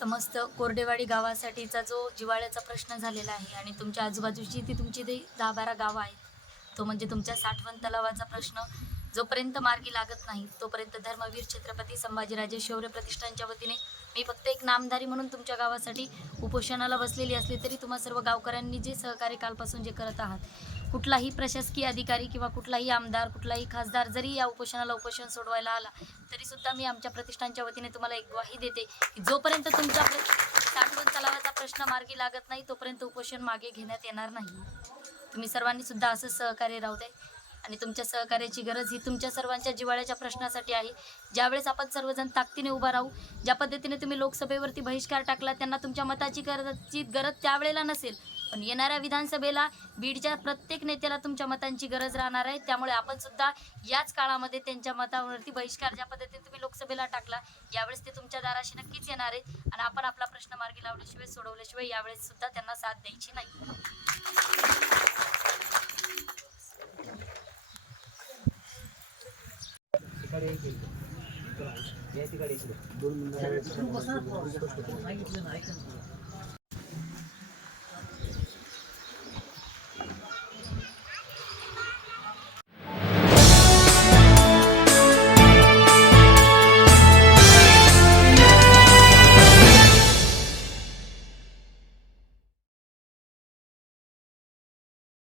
समस्त कोरडेवाडी गावासाठीचा जो जिवाळ्याचा प्रश्न झालेला आहे आणि तुमच्या आजूबाजूची ती तुमची ते दहा बारा गावं आहेत तो म्हणजे तुमच्या साठवण तलावाचा प्रश्न जोपर्यंत मार्गी लागत नाही तोपर्यंत धर्मवीर छत्रपती संभाजीराजे शौर्य प्रतिष्ठानच्या वतीने मी फक्त एक नामधारी म्हणून तुमच्या गावासाठी उपोषणाला बसलेली असली तरी तुम्हा सर्व गावकऱ्यांनी जे सहकार्य कालपासून जे करत आहात कुठलाही प्रशासकीय अधिकारी किंवा कुठलाही आमदार कुठलाही खासदार जरी या उपोषणाला उपोषण सोडवायला आला तरी सुद्धा मी आमच्या प्रतिष्ठानच्या वतीने तुम्हाला एक ग्वाही देते की जोपर्यंत तुमच्या साठवण तलावाचा प्रश्न मार्गी लागत नाही तोपर्यंत उपोषण मागे घेण्यात येणार नाही. तुम्ही सर्वांनी सुद्धा असं सहकार्य राहू दे आणि तुमच्या सहकार्याची गरज ही तुमच्या सर्वांच्या जिवाळ्याच्या प्रश्नासाठी आहे. ज्यावेळेस आपण सर्वजण ताकदीने उभा राहू ज्या पद्धतीने तुम्ही लोकसभेवरती बहिष्कार टाकला त्यांना तुमच्या मताची गरजची गरज त्यावेळेला नसेल पण येणाऱ्या विधानसभेला बीडच्या प्रत्येक नेत्याला तुमच्या मतांची गरज राहणार आहे. त्यामुळे आपण सुद्धा याच काळामध्ये त्यांच्या मतावरती बहिष्कार ज्या पद्धतीने तुम्ही लोकसभेला टाकला यावेळेस ते तुमच्या दाराशी नक्कीच येणार आहेत. आणि आपण आपला प्रश्न मार्गी लावल्याशिवाय सोडवल्याशिवाय यावेळेस सुद्धा त्यांना साथ द्यायची नाही.